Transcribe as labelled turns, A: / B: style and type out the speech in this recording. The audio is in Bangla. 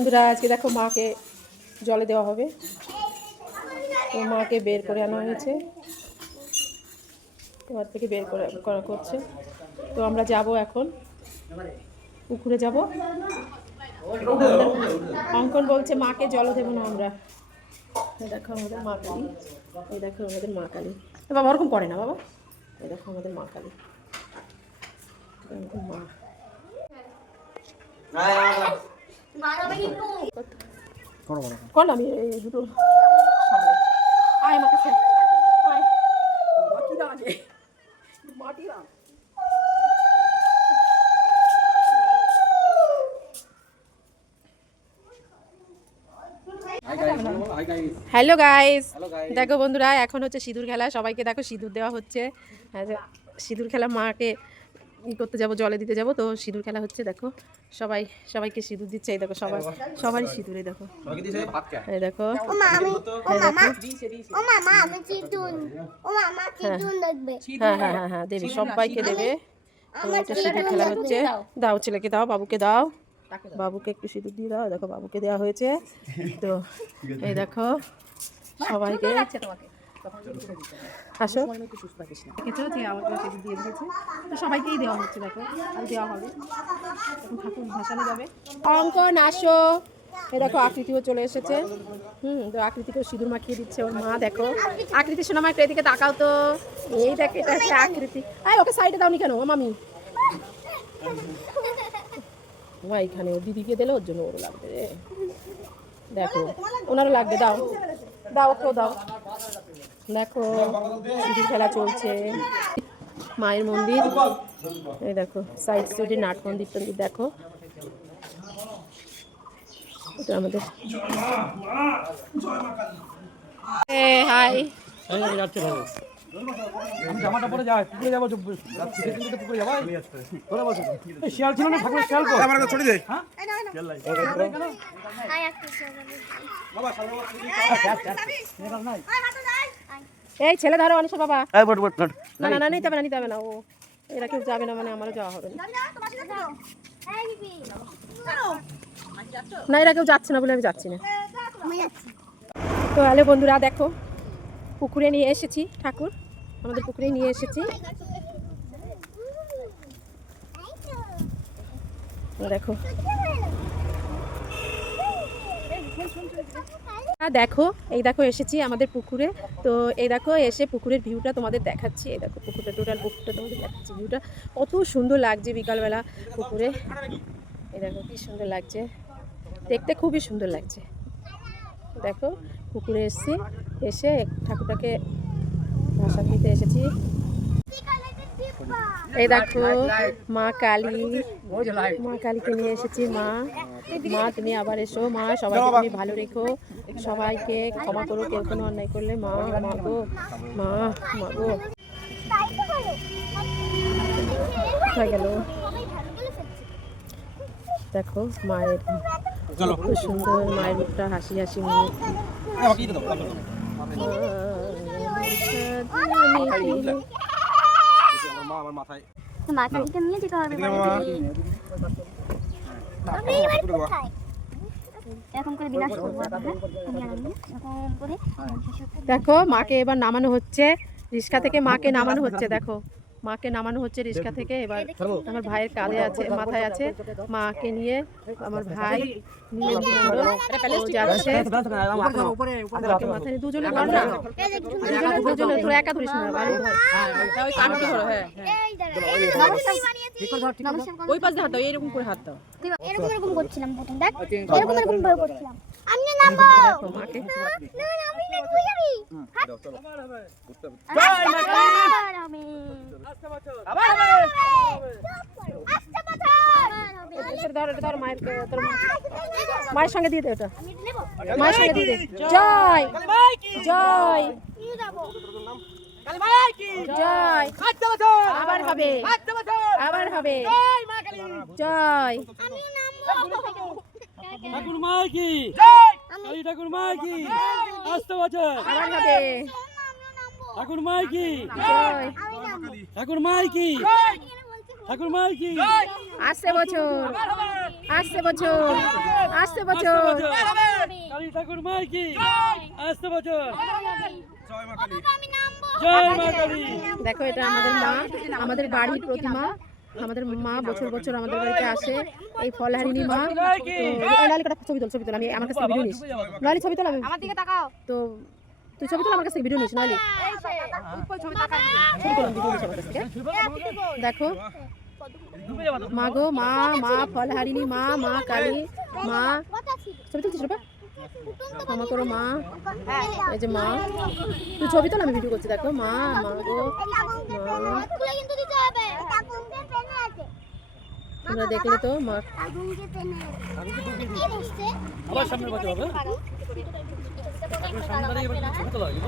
A: বন্ধুরা, আজকে দেখো মাকে জলে দেওয়া হবে। তো মাকে বের করে আনা হয়েছে। ঘর থেকে বের করে করা করছে। তো আমরা যাব এখন। পুকুরে যাব। অঙ্কন বলছে, মাকে জল দেবো না আমরা। দেখো আমাদের মা কালী। এই দেখো আমাদের মা কালী। বাবা, ওরকম করে না বাবা। এই দেখো আমাদের মা কালী। মা। কর আমি এই দুটো আয় আমার কাছে মাটি লাগে হ্যালো গাইস দেখো বন্ধুরা এখন হচ্ছে সিঁদুর খেলা। সবাইকে দেখো সিঁদুর দেওয়া হচ্ছে। হ্যাঁ সিঁদুর খেলা মাকে ই করতে যাব জলে দিতে যাব। তো সিঁদুর খেলা হচ্ছে দেখো। সবাই সবাইকে সিঁদুর দিচ্ছে এই দেখো সবাই সবারই সিঁদুরে দেখো। এই দেখো।
B: ও মামি ও ও মামা আমি চিতুন ও মামা চিতুন দেখবে।
A: হ্যাঁ হ্যাঁ হ্যাঁ হ্যাঁ দেবে সবাইকে দেবে। তো এটা সিঁদুর খেলা হচ্ছে। দাও। ছেলেকে দাও বাবুকে দাও। বাবুকে একটু সিঁদুর দিয়ে দাও দেখো বাবুকে দেওয়া হয়েছে। তো এই দেখো সবাইকে আসো দেখেছ যে আমাকে সিঁদুর দিয়ে দিয়েছে তো সবাইকেই দেওয়া হচ্ছে দেখো আর দেওয়া হবে। এখন ঠাকুর ভাসানো যাবে। অঙ্কন আসো। এই দেখো আকৃতিও চলে এসেছে। হুম তো আকৃতিকেও সিঁদুর মাখিয়ে দিচ্ছে ওর মা দেখো। আকৃতি শোনা মা একটু এদিকে তাকাও তো। এই দেখ এটা হচ্ছে আকৃতি। এই ওকে সাইডে দাওনি কেন? ও মামি। মা এখানে দিদিকে দিলে ওর জন্য ওর লাগবে রে। দেখো ওনারও লাগবে দাও। দাও ওকেও দাও। দেখো খেলা চলছে। মায়ের মন্দির। এই দেখো সাইড সাইডে নাট মন্দির টন্দির দেখো। এটা আমাদের। হ্যাঁ হাই।
C: জামাটা পরে যাই পুকুরে যাব পুকুরে যাব ধরে বসো। এই শিয়াল ছিল না ঠাকুরের শিয়াল তো। আমার ছড়ি দে। হ্যাঁ?
B: আই একটা
C: নাই।
A: এই ছেলে ধরো অনিশা বাবা। না না না নিতে হবে না নিতে হবে না। ও এরা কেউ যাবে না মানে আমারও যাওয়া হবে না। না এরা কেউ যাচ্ছে না বলে আমি যাচ্ছি না। তো হ্যালো বন্ধুরা দেখো পুকুরে নিয়ে এসেছি ঠাকুর। আমাদের পুকুরে নিয়ে এসেছি। দেখো। দেখো, এই দেখো এসেছি আমাদের পুকুরে। তো এই দেখো, এসে পুকুরের ভিউটা তোমাদের দেখাচ্ছি। এই দেখো পুকুরটা টোটাল পুকুরটা তোমাদের দেখাচ্ছি ভিউটা। কত সুন্দর লাগছে বিকালবেলা পুকুরে। এই দেখো, কি সুন্দর লাগছে। দেখতে খুবই সুন্দর লাগছে। দেখো, পুকুরে এসেছি। এসে ঠাকুরটাকে ভাষা দিতে এসেছি। এই দেখো মা কালী। মা কালীকে নিয়ে এসেছি মা। মা তুমি আবার এসো মা সবাইকে তুমি ভালো রেখো। সবাইকে ক্ষমা করো কেউ কোনো অন্যায় করলে মা মা গো মা মা গো। গেল? দেখো মায়ের খুব সুন্দর মায়ের মুখটা হাসি হাসি মুখ দেখো মাকে এবার নামানো হচ্ছে। রিস্কা থেকে মাকে নামানো হচ্ছে দেখো। মাকে নামানো হচ্ছে রিক্সা থেকে এবার আমার ভাইয়ের কাঁধে আছে মাথায় আছে মাকে নিয়ে আমার ভাই যাচ্ছে মাথায় দুজনে ধর না দুজনে দুজনে ধরে একা ধরিস না বাড়ি ধর ওই পাশে হাত দাও এরকম করে হাত দাও
B: এরকম এরকম করছিলাম প্রথম দেখ এরকম এরকম করছিলাম আমি নামবো
A: মাকে ধর মায়ের তোর মা- মায়ের সঙ্গে দিয়ে দে ওটা।
B: আমি নেব?
A: মায়ের সঙ্গে দিয়ে দে। জয়! জয়! জয়! আবার হবে। আবার হবে। জয়
B: আমি নামবো।
C: ঠাকুর মা কি? কালী ঠাকুর মা কি? আসতে বছর ঠাকুর মা কি?
A: জয়।
C: ঠাকুর মা কি? ঠাকুর মা কি?
A: আসছে বছর। আসছে বছর। আসছে বছর।
C: কালী ঠাকুর মাই কি? আসতে বছর। জয় মা কালী।
A: দেখো এটা আমাদের মা আমাদের বাড়ির প্রতিমা। আমাদের মা বছর বছর আমাদের বাড়িতে আসে এই ফলহারিণী মা তো এই লালি কটা ছবি তোল ছবি তোল আমি আমার কাছে ভিডিও নিস লালি ছবি তোল আমি
B: আমার দিকে তাকাও
A: তো তুই ছবি তোল আমার কাছে ভিডিও নিস নালি ছবি তোলাম ভিডিও নিস আমার কাছ থেকে দেখো মা গো মা মা ফলহারিণী মা মা কালী মা ছবি তুলছিস রূপা ক্ষমা করো মা এই যে মা তুই ছবি তোল আমি ভিডিও করছি দেখো মা মা গো মা
B: খুলে কিন্তু দিতে হবে আগুনকে পেনে আছে
A: তোমরা দেখলে তো মা
B: আগুনকে পেনে আছে কি বসছে
C: আবার সামনে বছর হবে। সামনে দাঁড়িয়ে